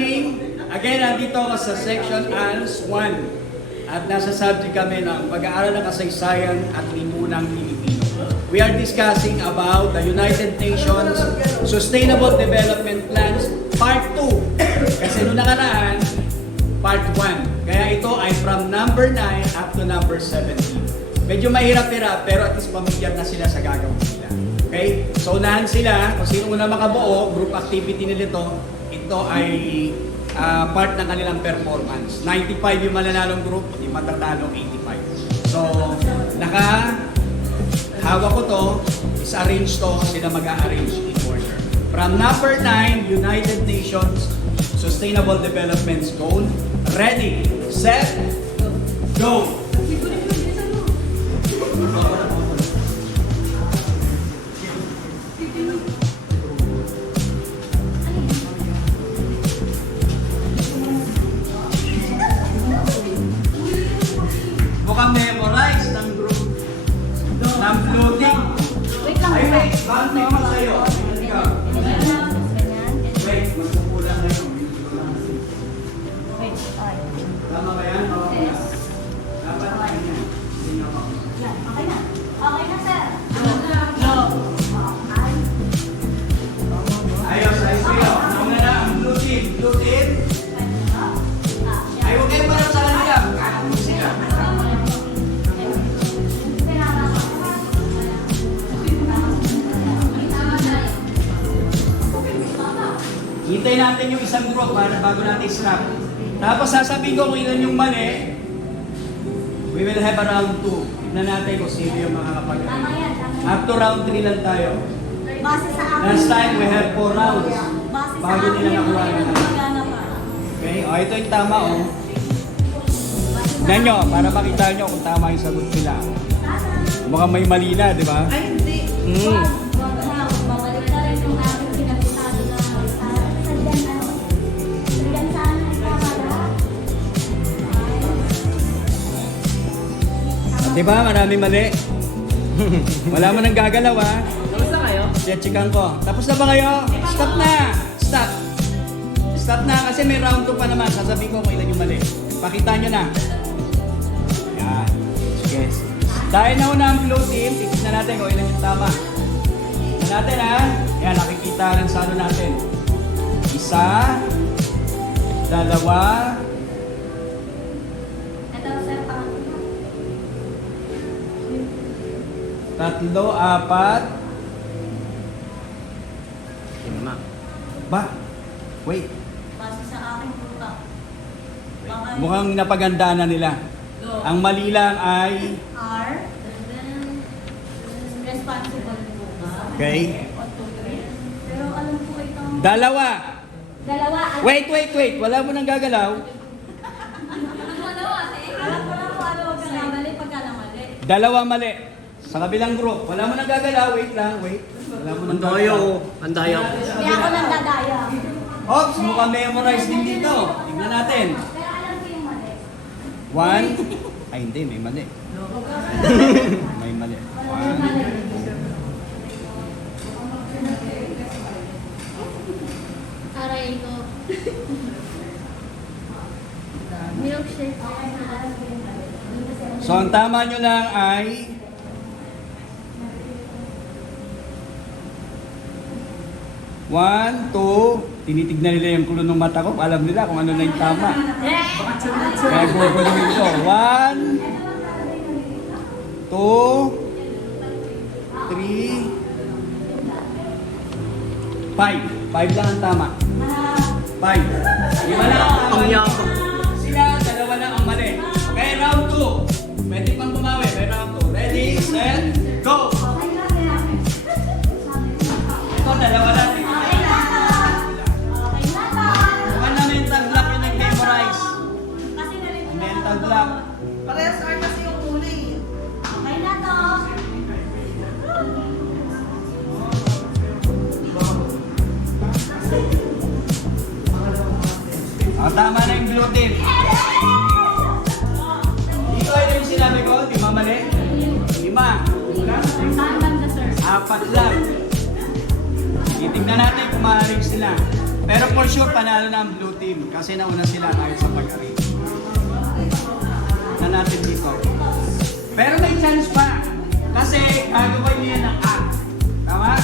morning. Again, nandito ako sa section ALS 1 at nasa subject kami ng pag-aaral ng kasaysayan at lipunang Pilipino. We are discussing about the United Nations Sustainable Development Plans Part 2. Kasi noong nakaraan, Part 1. Kaya ito ay from number 9 up to number 17. Medyo mahirap-hirap pero at least pamilyar na sila sa gagawin nila. Okay? So unahan sila, kung sino una makabuo, group activity nila ito ay part ng kanilang performance. 95 yung mananalong group, yung matatalo 85. So, hawak ko to, is-arrange to, sila mag-a-arrange in order. From number 9, United Nations Sustainable Development Goal. Ready, set, go! Mukhang memorize ng group ng floating. Wait lang. Ay, wait. Bakit naman sa'yo? Wait, magpupulang na yun. Wait, ay. Tama ba yan? Yes. Dapat tayo yan. Hindi nga ako. Yan, okay na. Okay na, sir. No. Ayos, ayos kayo. Nauna na ang blue team. Blue team. Ay, huwag kayo parang sa kanila. Sila. Hintay natin yung isang group bago natin stop. Tapos sasabihin ko kung ilan yung mali. We will have a round 2. Tignan natin kung sino yung makakapag. Up to round 3 lang tayo. Base sa akin. Last time we have 4 rounds. Base sa Bago akin nila yung nakuha mga na. gumagana pa. Okay, o ito yung tama o. Tignan nyo, para makita nyo kung tama yung sagot nila. Mukhang may mali na, di ba? Ay, hindi. Mm. Babalik na rin yung aking pinagsasabi na sadyan sana ikamala. Di ba? Marami mali. Wala mo nang gagalaw ha. Tapos na kayo? Checkan ko. Tapos na ba kayo? Stop na! Stop! Stop na kasi may round 2 pa naman. Sasabihin ko kung ilan yung mali. Pakita nyo na. Yan. Yes. Dahil nauna ang blue team, titignan natin kung ilan yung tama. Tignan natin ha. Yan, nakikita rin sa ano natin. 1, 2, Ito, sir, pangatlo. 3, 4. 5. Ba? Wait. Base sa aking puta. Mukhang napagandaan na nila. Go. Ang mali lang ay... R. Responsible po ba? Okay. Pero alam ko itong... Dalawa. Dalawa. Wait. Wala mo nang gagalaw. Dalawa, eh. Alam ko lang kung ano huwag kang namali pagka namali. Dalawa mali. Sa kabilang group. Wala mo nang gagalaw. Wait lang. Wala mo nang gagalaw. Ang daya ko. Hindi ako nang dadaya. Ops, mukhang memorize din dito. Tignan natin. Pero alam ko yung mali. 1. Ay, hindi. May mali. May mali. Wala yung mali. Aray ko. Milkshake. So, ang tama nyo lang ay... 1, 2. Tinitignan nila yung kulo ng mata ko. Alam nila kung ano na yung tama. Kaya gugulungin ko. 1, 2, 3, 5. 5 lang ang tama. 5. Lima lang ang tama. Ang yabang. Sila, dalawa lang ang mali. Okay, round 2. Pwede pang bumawi. May round 2. Ready, set, go! Ito, dalawa lang. Mukhang na mental block yung nag-memorize. Mental block. Parehas R kasi yung kulay. Okay na to. Tama na yung blue team. Dito ay yung sinabi ko, di ba mali? 5. Saan banda, sir? 4 lang. Titignan natin kung ma-arrange sila. Pero for sure, panalo na ang blue team kasi nauna sila kahit sa pag-arrange. Na natin dito. Pero may chance pa. Kasi gagawin niyo yan ng act. Tama?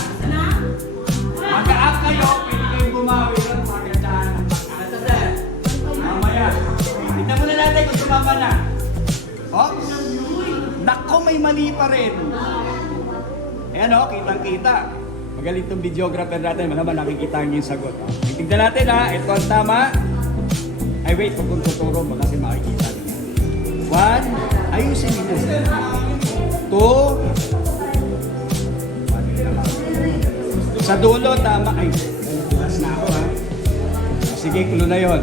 Mag-a-act kayo, pwede kayong bumawi doon. Magandahan ng pag-act. Mamaya. Tignan muna natin kung sumama na. Oh? Nako, may mali pa rin. Ayan o, kitang-kita. Magaling itong videographer natin. Malaman nakikita niyo yung sagot. Oh. Tignan natin ha. Ito ang tama. Ay wait, huwag kong tuturo mo kasi makikita niyo. 1. Ayusin ito. 2. Sa dulo, tama. Ay, last na ako ha. Sige, kulo na yun.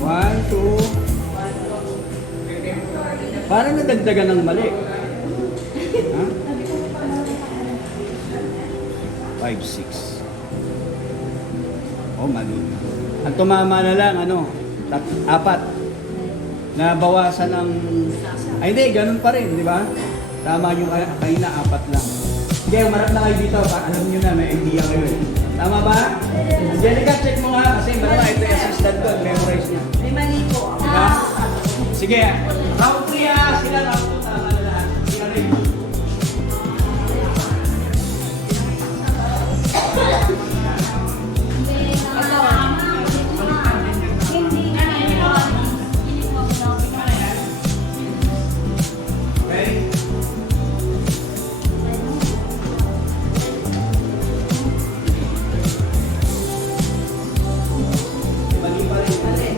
1, 2. Parang nadagdagan ng mali. Ha? 5, 6. Oh, mali. Ang tumama na lang, 4. Nabawasan ng... Ay, hindi, ganun pa rin, di ba? Tama yung kayo na 4 lang. Sige, umarap na kayo dito. Alam nyo na, may idea kayo eh. Tama ba? Angelica, check mo nga kasi malamang ito yung assistant ko. Memorize niya. May mali po. Diba? Sige, round 3 sila round 2 tama na lahat. Sila rin. Okay? Mali pa rin.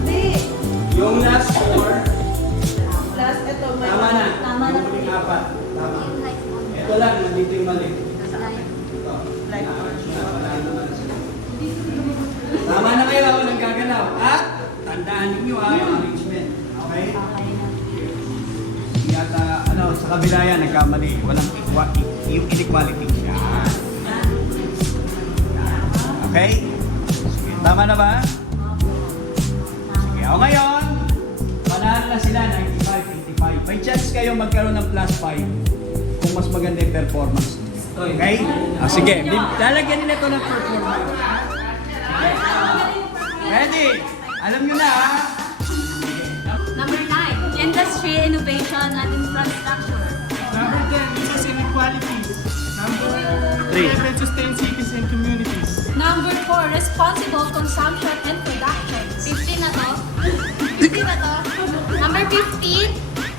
Hindi. Yung last 4, Last, ito. May tama na. Tama na. Yung huling 4. Tama. Ito lang, nandito yung mali. Ito. Tama na kayo, walang gagalaw. At tandaan ninyo yung arrangement. Okay? Yata, sa kabila yan, nagkamali. Walang yung inequality siya. Okay? Sige, tama na ba? Sige, o ngayon, panalo na sila, 95-85. May chance kayo magkaroon ng plus 5 kung mas maganda yung performance. Okay? Sige, lalagyan nila ito ng performance. Ready? Alam nyo na ha? Number 9, industry, innovation, and infrastructure. Number 10, business inequalities. Number 3. 11, sustain cities and communities. Number 4, responsible consumption and production. 15 na to. 15 na to. Number 15,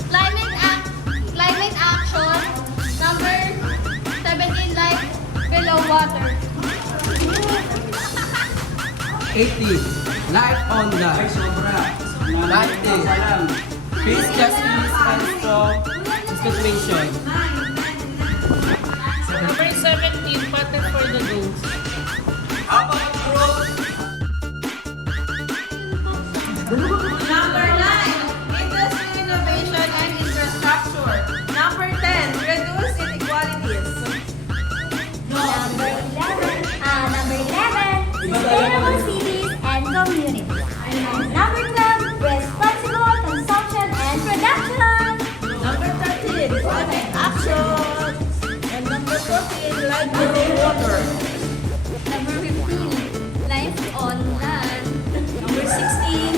climate action. Number 17, life below water. 80. Life on Ay, life. sobra. Life day. Pa lang. Peace, justice, and strong institution. Number 17, pattern for the goals. How about growth? Number 9, industry, innovation, and infrastructure. Number 10, reduce inequalities. Number 11, sustainable cities and communities. And number 12, responsible consumption and production. Number 13, climate action. And number 14, life below water. Number 15, life on land. Number 16,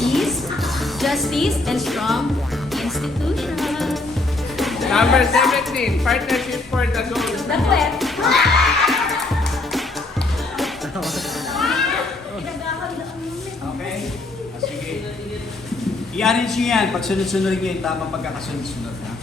peace, justice, and strong institutions. Number 17, partnership for the goals. That's it. Okay? Sige. I-arrange nyo yan. Pag sunod-sunod nyo yung tamang pagkakasunod-sunod. Ha?